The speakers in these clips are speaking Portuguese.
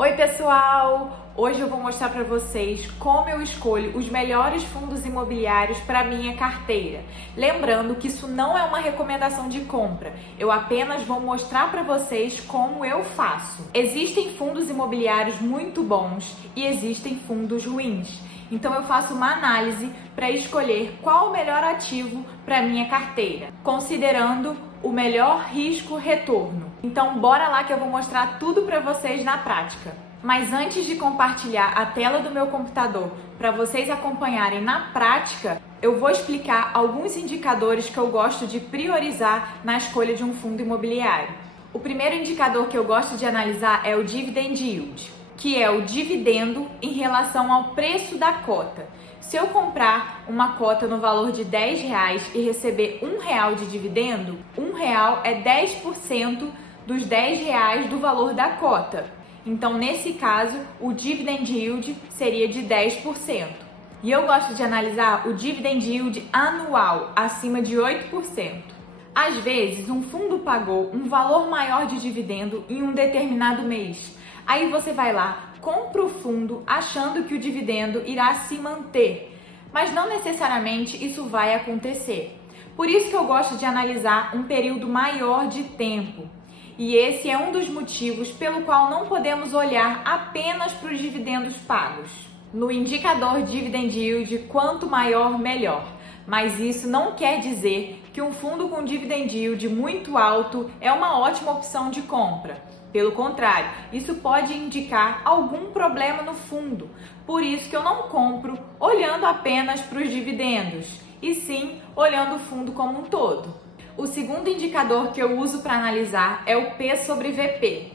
Oi pessoal! Hoje eu vou mostrar para vocês como eu escolho os melhores fundos imobiliários para minha carteira. Lembrando que isso não é uma recomendação de compra, eu apenas vou mostrar para vocês como eu faço. Existem fundos imobiliários muito bons e existem fundos ruins. Então eu faço uma análise para escolher qual o melhor ativo para minha carteira, considerando o melhor risco-retorno. Então bora lá que eu vou mostrar tudo para vocês na prática. Mas antes de compartilhar a tela do meu computador para vocês acompanharem na prática, eu vou explicar alguns indicadores que eu gosto de priorizar na escolha de um fundo imobiliário. O primeiro indicador que eu gosto de analisar é o Dividend Yield, que é o dividendo em relação ao preço da cota. Se eu comprar uma cota no valor de R$10 e receber R$1 de dividendo, R$1 é 10% dos R$10 do valor da cota. Então, nesse caso, o Dividend Yield seria de 10%. E eu gosto de analisar o Dividend Yield anual, acima de 8%. Às vezes, um fundo pagou um valor maior de dividendo em um determinado mês. Aí você vai lá, compra o fundo achando que o dividendo irá se manter, mas não necessariamente isso vai acontecer. Por isso que eu gosto de analisar um período maior de tempo. E esse é um dos motivos pelo qual não podemos olhar apenas para os dividendos pagos. No indicador Dividend Yield, quanto maior, melhor. Mas isso não quer dizer que um fundo com Dividend Yield muito alto é uma ótima opção de compra. Pelo contrário, isso pode indicar algum problema no fundo. Por isso que eu não compro olhando apenas para os dividendos, e sim olhando o fundo como um todo. O segundo indicador que eu uso para analisar é o P sobre VP,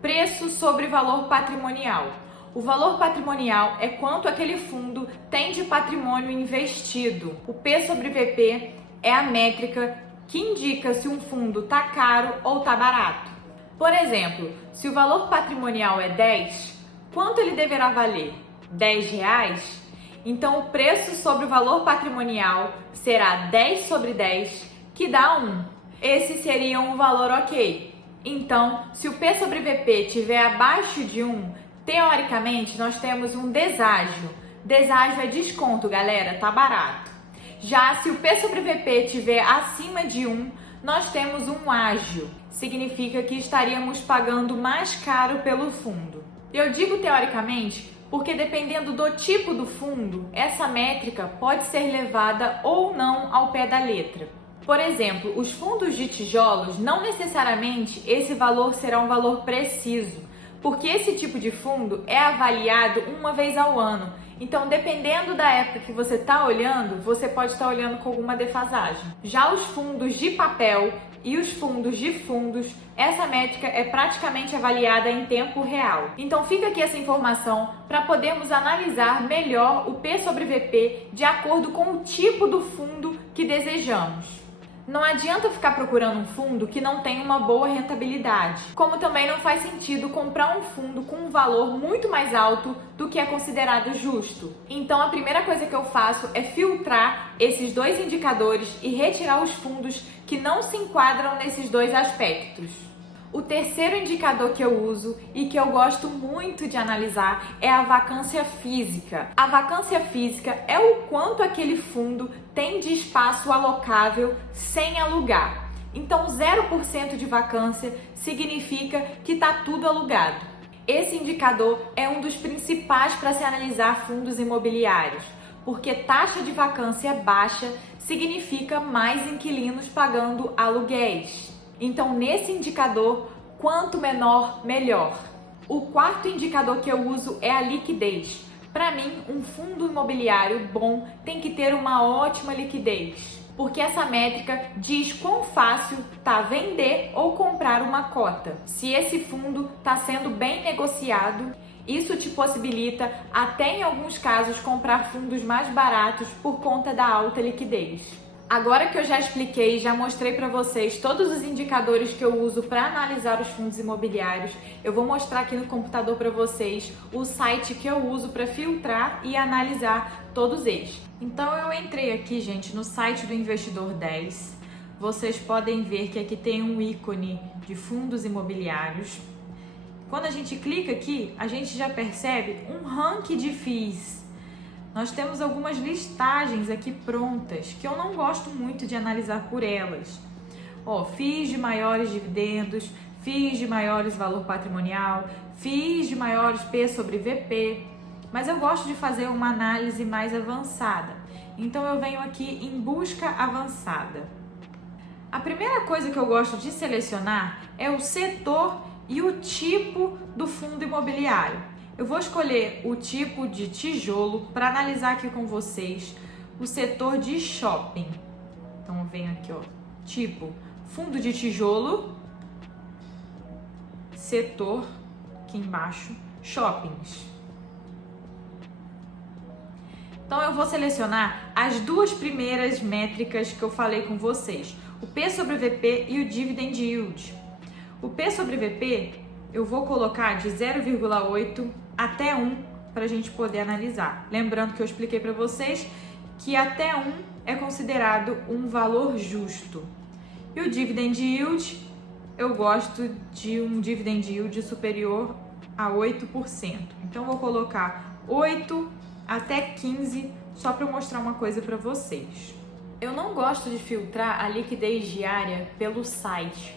preço sobre valor patrimonial. O valor patrimonial é quanto aquele fundo tem de patrimônio investido. O P sobre VP é a métrica que indica se um fundo está caro ou está barato. Por exemplo, se o valor patrimonial é 10, quanto ele deverá valer? R$10? Então o preço sobre o valor patrimonial será 10 sobre 10, que dá 1. Esse seria um valor ok. Então, se o P sobre VP estiver abaixo de 1, teoricamente nós temos um deságio. Deságio é desconto, galera, tá barato. Já se o P sobre VP estiver acima de 1, nós temos um ágio. Significa que estaríamos pagando mais caro pelo fundo. Eu digo teoricamente porque dependendo do tipo do fundo, essa métrica pode ser levada ou não ao pé da letra. Por exemplo, os fundos de tijolos, não necessariamente esse valor será um valor preciso, porque esse tipo de fundo é avaliado uma vez ao ano. Então, dependendo da época que você está olhando, você pode estar olhando com alguma defasagem. Já os fundos de papel e os fundos de fundos, essa métrica é praticamente avaliada em tempo real. Então, fica aqui essa informação para podermos analisar melhor o P sobre VP de acordo com o tipo do fundo que desejamos. Não adianta ficar procurando um fundo que não tem uma boa rentabilidade, como também não faz sentido comprar um fundo com um valor muito mais alto do que é considerado justo. Então a primeira coisa que eu faço é filtrar esses dois indicadores e retirar os fundos que não se enquadram nesses dois aspectos. O terceiro indicador que eu uso e que eu gosto muito de analisar é a vacância física. A vacância física é o quanto aquele fundo tem de espaço alocável sem alugar. Então, 0% de vacância significa que está tudo alugado. Esse indicador é um dos principais para se analisar fundos imobiliários, porque taxa de vacância baixa significa mais inquilinos pagando aluguéis. Então, nesse indicador, quanto menor, melhor. O quarto indicador que eu uso é a liquidez. Para mim, um fundo imobiliário bom tem que ter uma ótima liquidez, porque essa métrica diz quão fácil está vender ou comprar uma cota. Se esse fundo está sendo bem negociado, isso te possibilita, até em alguns casos, comprar fundos mais baratos por conta da alta liquidez. Agora que eu já expliquei e já mostrei para vocês todos os indicadores que eu uso para analisar os fundos imobiliários, eu vou mostrar aqui no computador para vocês o site que eu uso para filtrar e analisar todos eles. Então eu entrei aqui, gente, no site do Investidor 10. Vocês podem ver que aqui tem um ícone de fundos imobiliários. Quando a gente clica aqui, a gente já percebe um ranking de FIIs. Nós temos algumas listagens aqui prontas, que eu não gosto muito de analisar por elas. FIIs de maiores dividendos, FIIs de maiores valor patrimonial, FIIs de maiores P sobre VP, mas eu gosto de fazer uma análise mais avançada. Então eu venho aqui em busca avançada. A primeira coisa que eu gosto de selecionar é o setor e o tipo do fundo imobiliário. Eu vou escolher o tipo de tijolo para analisar aqui com vocês o setor de shopping. Então eu venho aqui, tipo fundo de tijolo, setor, aqui embaixo, shoppings. Então eu vou selecionar as duas primeiras métricas que eu falei com vocês, o P sobre VP e o Dividend Yield. O P sobre VP eu vou colocar de 0,8 até 1 para a gente poder analisar. Lembrando que eu expliquei para vocês que até 1 é considerado um valor justo. E o Dividend Yield, eu gosto de um Dividend Yield superior a 8%. Então eu vou colocar 8 até 15 só para eu mostrar uma coisa para vocês. Eu não gosto de filtrar a liquidez diária pelo site,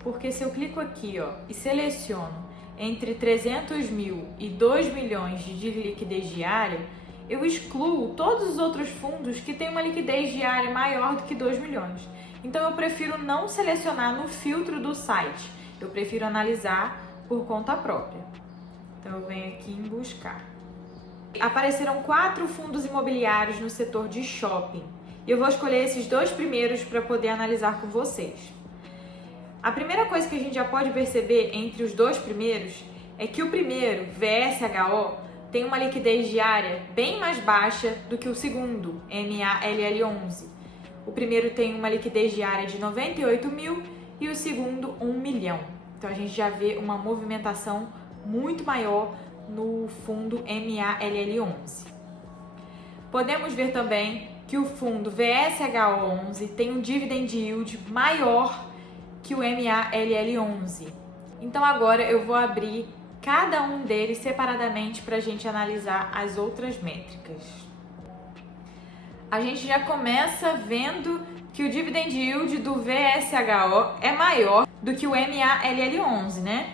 porque se eu clico aqui e seleciono entre 300 mil e 2 milhões de liquidez diária, eu excluo todos os outros fundos que têm uma liquidez diária maior do que 2 milhões. Então eu prefiro não selecionar no filtro do site, eu prefiro analisar por conta própria. Então eu venho aqui em buscar. Apareceram 4 fundos imobiliários no setor de shopping. E eu vou escolher esses 2 primeiros para poder analisar com vocês. A primeira coisa que a gente já pode perceber entre os 2 primeiros é que o primeiro, VSHO, tem uma liquidez diária bem mais baixa do que o segundo, MALL11. O primeiro tem uma liquidez diária de 98 mil e o segundo 1 milhão. Então a gente já vê uma movimentação muito maior no fundo MALL11. Podemos ver também que o fundo VSHO11 tem um Dividend Yield maior que o MALL11. Então agora eu vou abrir cada um deles separadamente para a gente analisar as outras métricas. A gente já começa vendo que o Dividend Yield do VSHO é maior do que o MALL11, né?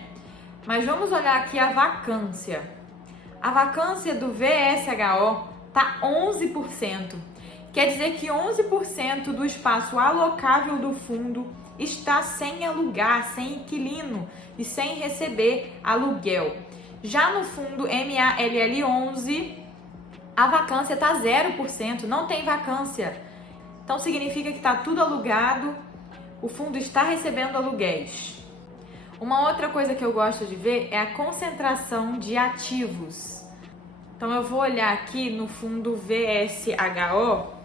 Mas vamos olhar aqui a vacância. A vacância do VSHO está 11%. Quer dizer que 11% do espaço alocável do fundo está sem alugar, sem inquilino e sem receber aluguel. Já no fundo MALL11, a vacância está 0%, não tem vacância. Então significa que está tudo alugado, o fundo está recebendo aluguéis. Uma outra coisa que eu gosto de ver é a concentração de ativos. Então eu vou olhar aqui no fundo VSHO,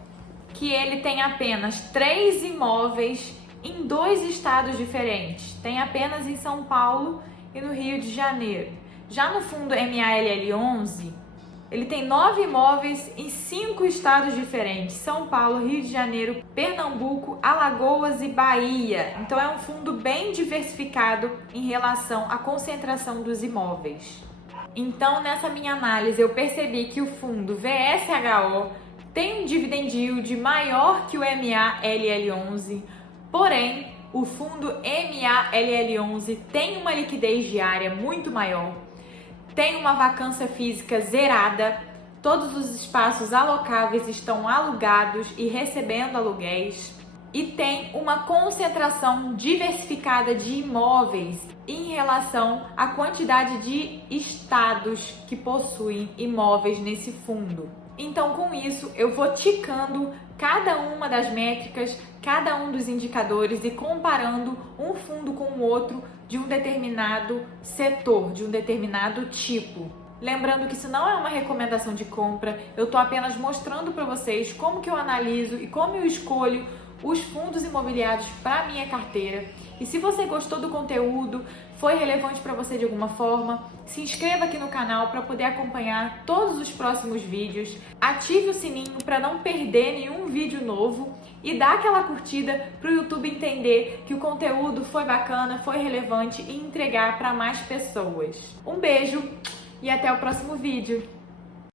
que ele tem apenas 3 imóveis em 2 estados diferentes. Tem apenas em São Paulo e no Rio de Janeiro. Já no fundo MALL11, ele tem 9 imóveis em 5 estados diferentes: São Paulo, Rio de Janeiro, Pernambuco, Alagoas e Bahia. Então é um fundo bem diversificado em relação à concentração dos imóveis. Então nessa minha análise eu percebi que o fundo VSHO tem um Dividend Yield maior que o MALL11, porém o fundo MALL11 tem uma liquidez diária muito maior, tem uma vacância física zerada, todos os espaços alocáveis estão alugados e recebendo aluguéis, e tem uma concentração diversificada de imóveis em relação à quantidade de estados que possuem imóveis nesse fundo. Então, com isso, eu vou ticando cada uma das métricas, cada um dos indicadores e comparando um fundo com o outro de um determinado setor, de um determinado tipo. Lembrando que isso não é uma recomendação de compra, eu estou apenas mostrando para vocês como que eu analiso e como eu escolho os fundos imobiliários para minha carteira. E se você gostou do conteúdo, foi relevante para você de alguma forma, se inscreva aqui no canal para poder acompanhar todos os próximos vídeos, ative o sininho para não perder nenhum vídeo novo e dá aquela curtida para o YouTube entender que o conteúdo foi bacana, foi relevante e entregar para mais pessoas. Um beijo e até o próximo vídeo!